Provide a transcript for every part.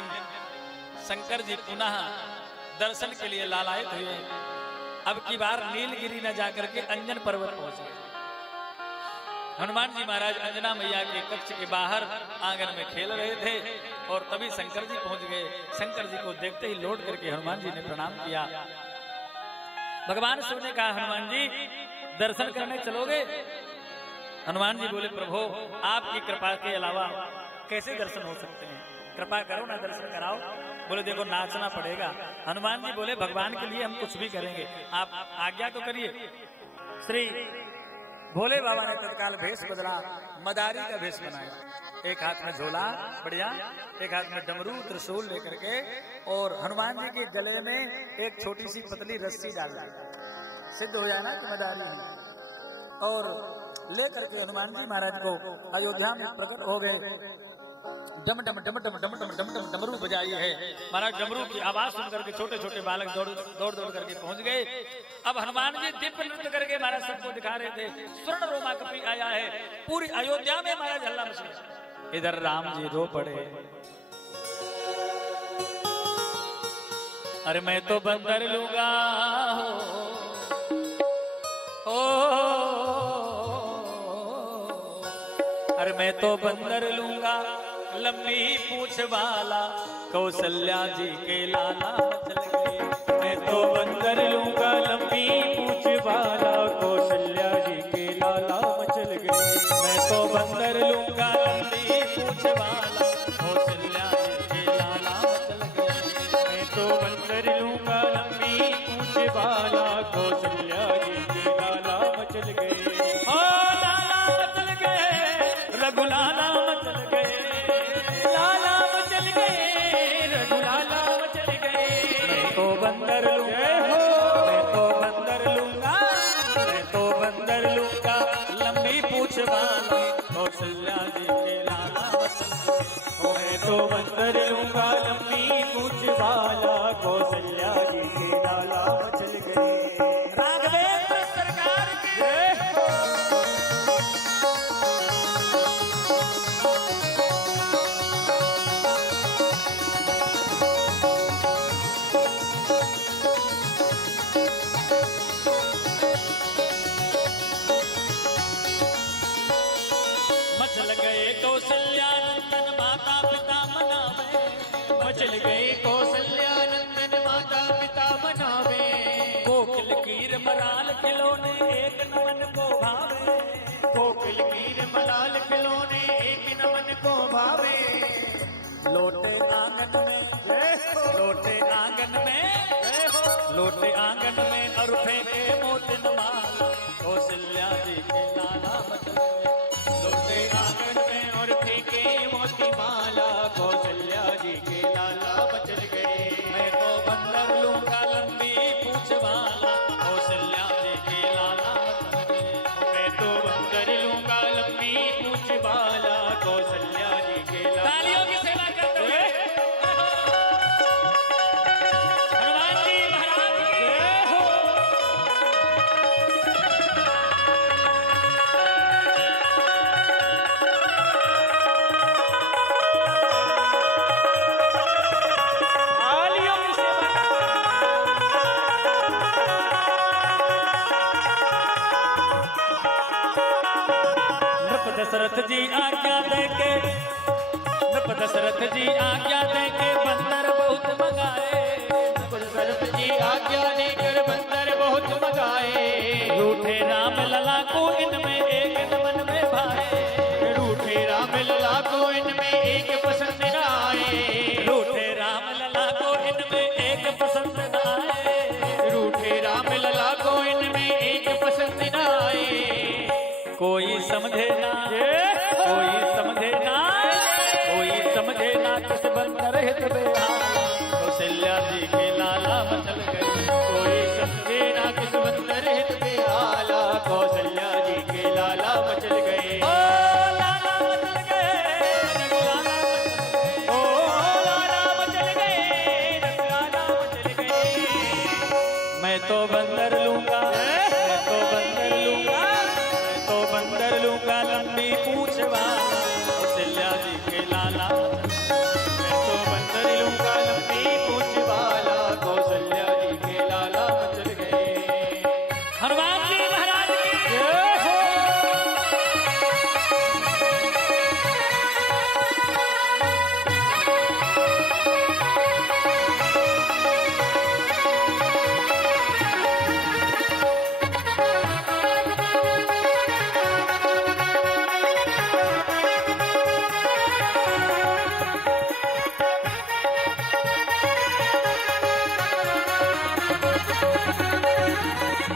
दिन शंकर जी पुनः दर्शन के लिए लालायित हुए। अब की बार नीलगिरी न जाकर के अंजन पर्वत पहुंच गए। हनुमान जी महाराज अंजना मैया के कक्ष के बाहर आंगन में खेल रहे थे और तभी शंकर जी पहुंच गए। शंकर जी को देखते ही लौट करके हनुमान जी ने प्रणाम किया। भगवान शिव ने कहा, हनुमान जी दर्शन करने चलोगे? हनुमान जी बोले, प्रभु आपकी कृपा के अलावा कैसे दर्शन हो सकते हैं, कृपा करो ना, दर्शन कराओ। बोले, देखो नाचना पड़ेगा। हनुमान जी बोले, भगवान के लिए हम कुछ भी करेंगे, आप आज्ञा तो करिए। श्री भोले बाबा ने तत्काल भेष बदला, मदारी का भेष बनाया। एक हाथ में झोला बढ़िया, एक हाथ में डमरू त्रिशूल लेकर के, और हनुमान जी के गले में एक छोटी सी पतली रस्सी डाल दी, सिद्ध हो जाए ना कि मदारी है। और लेकर के हनुमान जी महाराज को अयोध्या में प्रकट हो गए। डम डम डम डम डम डम डम डम डमरू बजाई है महाराज। डमरू की आवाज सुनकर के छोटे छोटे बालक दौड़ दौड़ करके पहुंच गए। अब हनुमान जी दिव्य नृत्य करके महाराज सबको दिखा रहे थे। स्वर्ण रोमा कपी आया है, पूरी अयोध्या में महाराज हल्ला मच गया। इधर राम जी रो पड़े, अरे मैं तो बंदर लूंगा अरे मैं तो बंदर लूंगा, लंबी पूछ वाला कौशल्या जी के लाला मचल गए। मैं तो बंदर लूंगा, लंबी पूछ वाला कौशल्या जी के लाला मचल गए। मैं तो बंदर लूंगा, लंबी पूछ वाला कौशल्या जी के लाला मचल गए। मैं तो बंदर लूंगा, लंबी पूछ वाला कौशल्या जी के लाला मचल गए। रघुलाला मचल गए, लाला मचल गए, रघुलाला मचल गए। मैं तो बंदर लूंगा, मैं तो बंदर लूंगा, मैं तो बंदर लूंगा, लंबी पूछ वाला कौशल्या जी के लाला मचल गए। मैं तो बंदर लूंगा, लंबी पूछ वाला कौशल्या जी के लाला मचल गए। राघवेंद्र सरकार के मचल गए कौशल्यानंदन माता पिता मनावे। मचल गए कौशल्यानंदन माता पिता मनावे। कोकिल कीर मराल खिलौने एक नमन को भावे। कोकिल कीर मराल खिलौने एक नमन को भावे। लोटे आंगन में, लोटे आंगन में, लोटे आंगन में और फेंके मोतिन माला कौशल्या जी के लाला मचल गए। लोटे आंगन में और फेंके मोती माला कौशल्या जी के लाला मचल गए। मैं तो बंदर लूंगा, लंबी पूछ वाला कौशल्या जी के लाला मचल गए। मैं तो बंदर लूंगा, लंबी पूछ वाला कौशल्या जी के लाला। तालियों की सेवा करते हुए हनुमान जी महाराज के हो। दशरथ जी आज्ञा देके, दशरथ जी आज्ञा देके बंदर बहुत मंगाए। दशरथ जी आज्ञा देकर बंदर बहुत मंगाए। रूठे राम लला को इनमें एक नमन में भाए। रूठे राम लला को इनमें एक पसंद न आए। रूठे राम लला को इनमें एक पसंद न आए। रूठे राम लला को इनमें एक पसंद न आए। कोई समझे ना, कोई समझे ना, कोई समझे ना किस बंदर हित बेहाल कौशल्या जी के लाला मचल गए। कोई समझे ना किस बंदर हित बेहाल कौशल्या जी के लाला मचल गए। ओ लाला मचल गए, रघुलाला मचल गए। ओ लाला मचल गए, रघुलाला मचल गए। मैं तो बंदर लूंगा, मैं तो बंदर लूंगा, तो बंदर लूंगा, लंबी पूछ वाला कौशल्या जी के लाला। मैं तो बंदर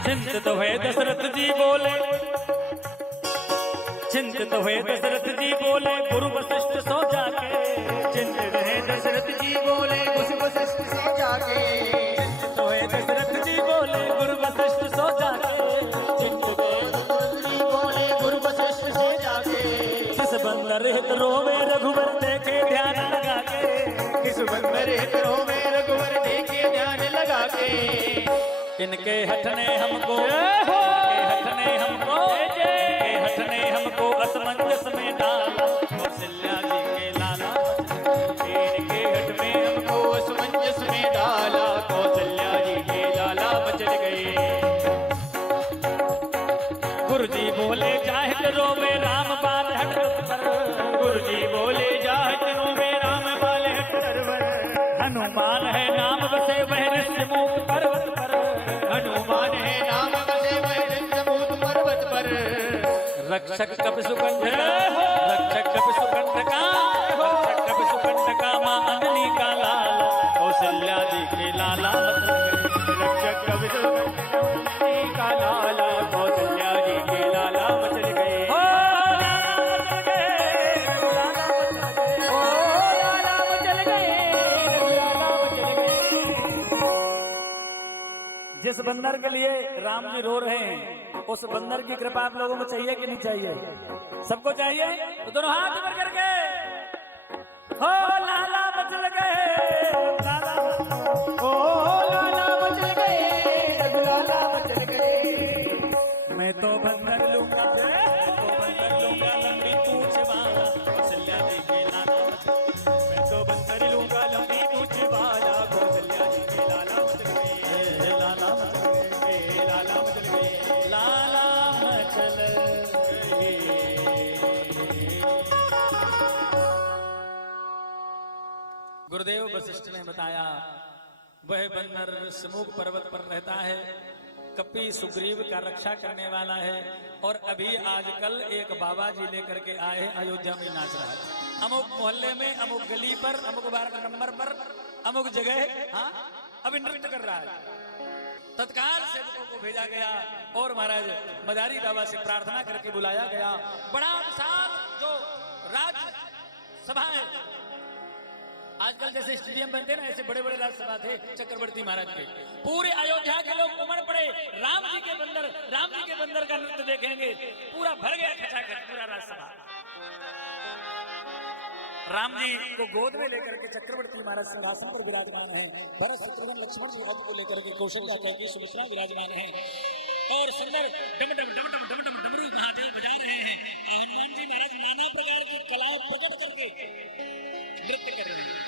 चिंतित हुए दशरथ जी बोले, चिंतित हुए दशरथ जी बोले गुरु वशिष्ठ सो जाके, चिंतित है दशरथ जी बोले गुरु वशिष्ठ से जाके, चिंतित हुए दशरथ जी बोले गुरु वशिष्ठ सो जाके, चिंतित है दशरथ जी बोले गुरु वशिष्ठ से जाके, किस बंदर हित रोवे रघुवर देखे ध्यान लगा के, किस बंदर हित रोवे रघुवर देखे ध्यान लगा के, इनके हटने हमको, इनके हटने हमको, इनके हटने हमको असमंजस में डाला, कौशल्या जी के लाला, इनके हट में हमको असमंजस में डाला, कौशल्या जी के लाला मचल गए। गुरुजी बोले जाहिद रोवे राम बाल हट पर, गुरुजी बोले जाहिद रोवे राम बाल हट तरवर, हनुमान है नाम बसे वह ऋषिमुख पर्वत पर, हनुमान है नाम बसे वह ऋषिमुख पर्वत पर, रक्षक कपि सुकंठ का, रक्षक कपि सुकंठ का, रक्षक कपि सुकंठ का मां अंजनी का लाला, कौशल्या जी के लाला रक्षक कवि का लाला, कौशल्या जी के लाला मचल गए। ओ लाला मचल गए, ओ लाला मचल गए, लाला मचल गए। जिस बंदर के लिए राम जी रो रहे हैं, उस बंदर की कृपा आप लोगों को चाहिए कि नहीं चाहिए? सबको चाहिए? तो दोनों हाथ ऊपर करके हो लाला मचल गए, लाला ओ लाला मचल गए, रघुलाला मचल गए। मैं तो बंदर लूंगा, मैं तो बंदर लूंगा लंबी पूंछ वाला, कौशल्या जी के लाला, मैं तो बंदर लूंगा लंबी पूंछ वाला, कौशल्या जी के लाला मचल गए, लाला मचल गए, लाला मचल गए, लाला मचल गए। गुरुदेव वशिष्ठ ने बताया वह बंदर समूह पर्वत पर रहता है, कपि सुग्रीव का रक्षा करने वाला है, और अभी आजकल एक बाबा जी लेकर के आए हैं, अयोध्या में नाच रहा है, अमुक मोहल्ले में, अमुक गली पर, अमुक वार्ड नंबर पर, अमुक जगह, हाँ अभी नृत्य कर रहा है। तत्काल सेवकों को भेजा गया और महाराज मदारी बाबा से प्रार्थना करके बुलाया गया। बड़ा विशाल जो राज्य सभा है, आजकल जैसे स्टेडियम बनते हैं ना, ऐसे बड़े बड़े राज्यसभा थे चक्रवर्ती महाराज के, पूरे अयोध्या के लोग उमड़ पड़े, राम जी के बंदर का नृत्य देखेंगे, पूरा भर गया खचाखच पूरा राज्यसभा। राम जी को गोद में लेकर के चक्रवर्ती महाराज सिंहासन पर विराजमान हैं, भरत शत्रुघ्न लक्ष्मण जी आदि को लेकर के कौशल्या कैकेयी सुमित्रा विराजमान हैं, और सुंदर डम डम डम डम डम डम डमरू महादेव बजा रहे हैं। हनुमान जी महाराज नाना प्रकार की कलाएं प्रकट करके नृत्य कर रहे हैं।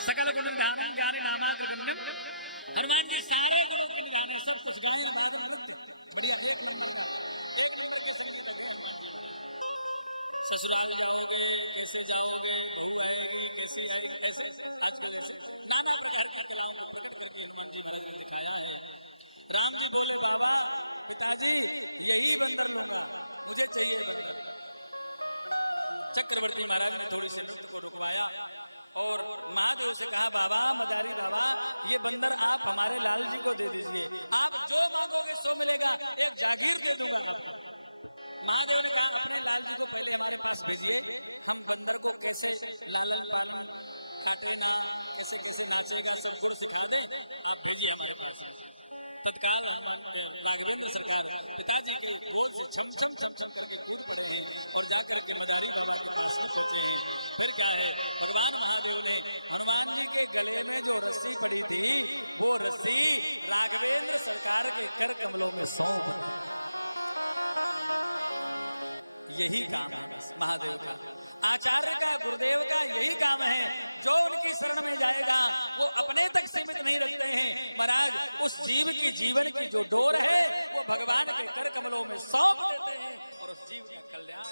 सकल गुण निधानम ज्ञानी नामाग्रगण्यम, हनुमान जी सारे गुणों के निधान है, सब कुछ गायन वादन नृत्य बढ़िया, एक नंबर के संगीतज्ञ हैं हनुमान जी महाराज। ससुराल जाओगे कैसे जाओगे, बहू आएगी कैसी आएगी, ऐसे आजकल जैसे नाना प्रकार की कलाओं को प्रकट करके हनुमान जी महाराज ने दिखाया है। राम जी बोले बाबा पिताजी यही बंदर लूंगा, मुझे चाहिए बंदर। चक्रवर्ती महाराज ने थोड़ी से नृत्य को रुकवाया और महादेव से कहा बाबा मदारी बाबा ये बंदर आप हमारे लाल जी को दे दीजिए, आप जो मांगोगे सो मिलेगा, एक जागीर दे दूंगा आपको। महादेव ने कहा अपने लाल जी को पहले हमारे पास भेजिए, हम बंदर को कैसे लालन पालन, काटे ना, कैसे कैसे नाचेगा, सब गुण सिखा दें, आप भेजिए हमारे पास। तत्काल राघवेंद्र सरकार पिताजी के गोद से छम छम छम छम करके कूद पड़े हैं और जाकर के मदारी बाबा के पास में पहुंचे हैं। फिर क्या है, भगवान महादेव ने हनुमान जी के गले में जो रस्सी पड़ी थी वो रस्सी राघवेंद्र सरकार के कर कमलों में सौंप दी। यही काम है बस महादेव का, आचार्य का, गुरुदेव का यही काम है। जो उनकी शरण में जाएगा वो अपने तक सीमित नहीं रखते हैं महाराज, उस जीव की जीवन की जो डोर है वो भगवान के कर कमलों में सौंप देते हैं और उस जीव का कल्याण।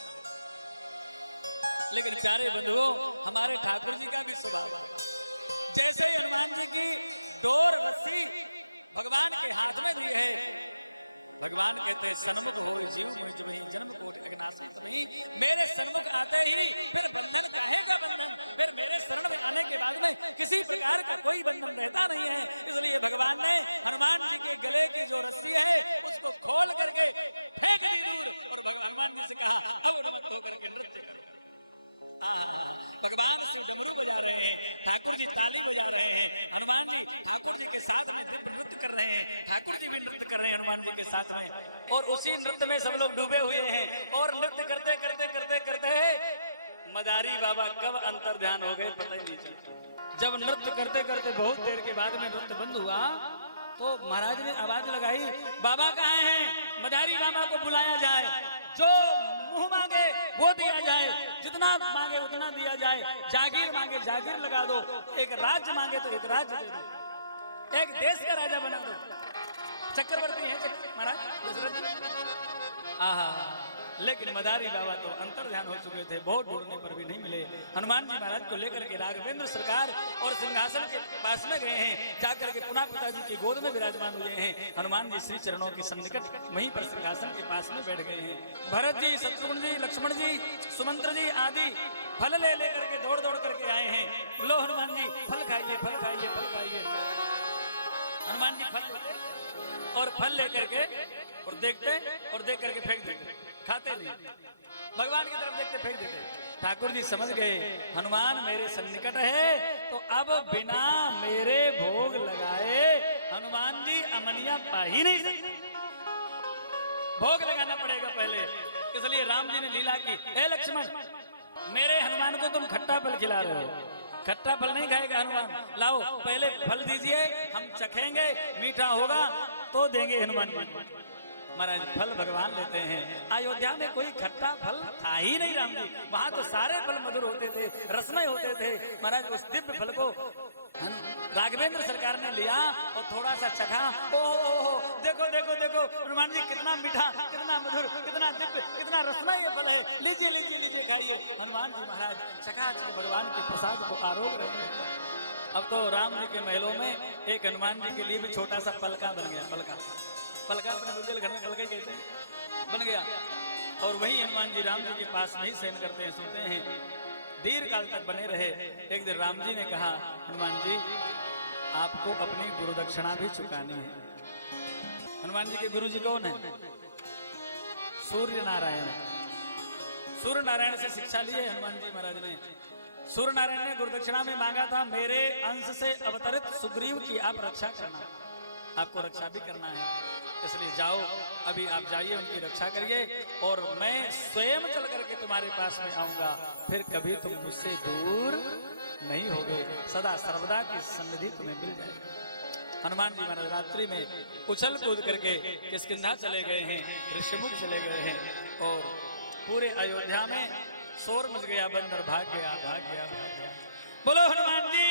लेकिन प्यारे बंधुओं हमारे ठाकुर जी का भी स्वभाव है, जैसे ही हनुमान जी की डोर रस्सी भगवान के हाथ में दी है भगवान कहते हैं सन्मुख हो जीव मुझ वही जन्म कोटि अज्ञासी तुम्हीं। मेरे सन्मुख आते ही फिर बंधन काहे का बंधन, फिर मेरे शरण में आने के बाद में किसी प्रकार का कोई बंधन रहता नहीं है। इसलिए भगवान ने हनुमान जी के गले की जो रस्सी है उसको खोल करके फेंक दी दूर और हनुमान जी से कहा अब उन्मत्त होकर के नृत्य करो। भगवान शिव डमरू बजा रहे हैं, ठाकुर जी ताली बजा रहे हैं, हनुमान जी ठाकुर जी के साथ में दिव्य नृत्य कर रहे हैं, ठाकुर जी भी नृत्य कर रहे हैं हनुमान जी के साथ में। और उसी नृत्य में सब लोग डूबे हुए हैं और नृत्य करते करते करते करते मदारी बाबा कब अंतर ध्यान हो गए पता ही नहीं चला। जब नृत्य करते करते बहुत देर के बाद में नृत्य बंद हुआ तो महाराज ने आवाज लगाई बाबा कहाँ हैं, मदारी बाबा को बुलाया जाए, जो मुंह मांगे वो दिया जाए, जितना मांगे उतना दिया जाए, जागीर मांगे जागीर लगा दो, एक राज्य मांगे तो एक राज्य दे दो, एक देश का राजा बना दो। चक्रवर्ती हैं महाराज दशरथ जी। आहा, लेकिन मदारी बाबा तो अंतर ध्यान हो चुके थे, बहुत ढूंढने पर भी नहीं मिले। हनुमान जी महाराज को लेकर के राघवेंद्र सरकार और सिंहासन के पास में गए हैं, जाकर के पुनः पिताजी की गोद में विराजमान हुए हैं। हनुमान जी श्री चरणों के सन्निकट वहीं पर सिंहासन के पास में बैठ गए हैं। भरत जी, शत्रुघ्न जी, लक्ष्मण जी, सुमंत्र जी आदि फल ले लेकर के दौड़ दौड़ करके आए हैं। लो हनुमान जी फल खाइए, फल खाइए, फल खाइए। हनुमान जी फल और फल लेकर के और देखते और देख करके फेंक देते, खाते नहीं, भगवान की तरफ देखते फेंक देते। ठाकुर जी समझ गए हनुमान मेरे सन्निकट है तो अब बिना मेरे भोग लगाए हनुमान जी अमनिया पा ही नहीं सकते, भोग लगाना पड़ेगा पहले। इसलिए राम जी ने लीला की, ए लक्ष्मण मेरे हनुमान को तुम खट्टा फल खिला रहे हो, खट्टा फल नहीं खाएगा हनुमान, लाओ पहले फल दीजिए, हम चखेंगे, मीठा होगा तो देंगे हनुमान जी। महाराज फल भगवान लेते हैं। अयोध्या में कोई खट्टा फल था ही नहीं राम जी, वहां तो सारे फल मधुर होते थे, रसमय होते थे। महाराज उस दिव्य फल को राघवेंद्र सरकार ने लिया और थोड़ा सा चखा, ओहो देखो देखो देखो हनुमान जी कितना मीठा, कितना मधुर, कितना दिव्य, कितना रसमय ये फल है, लीजिए लीजिए लीजिए खाइए। हनुमान जी महाराज चकाचक भगवान के प्रसाद को आरोग रहे हैं। अब तो राम जी के महलों में एक हनुमान जी के लिए भी छोटा सा पलका बन गया, पलका पलका अपने बुजुर्ग घर में पलका कहते हैं, बन गया। और वही हनुमान जी राम जी के पास में ही शयन करते हैं, सोते हैं, दीर्घ काल तक बने रहे। एक दिन राम जी ने कहा हनुमान जी आपको अपनी गुरु दक्षिणा भी चुकानी है। हनुमान जी के गुरु जी कौन है? सूर्य नारायण। सूर्य नारायण से शिक्षा ली है हनुमान जी महाराज ने। सूर्य नारायण ने गुरु दक्षिणा में मांगा था मेरे अंश से अवतरित सुग्रीव की आप रक्षा करना, आपको रक्षा भी करना है, इसलिए जाओ अभी आप जाइए, उनकी रक्षा करिए और मैं स्वयं चल करके तुम्हारे पास में आऊंगा, फिर कभी तुम मुझसे दूर नहीं होगे, सदा सर्वदा की सन्निधि तुम्हें मिल जाएगी। हनुमान जी महाराज रात्रि में उछल कूद करके किष्किंधा चले गए हैं, ऋषिमुख चले गए हैं और पूरे अयोध्या में शोर मच गया, बंदर भाग गया, भाग गया, भाग गया। बोलो हनुमान जी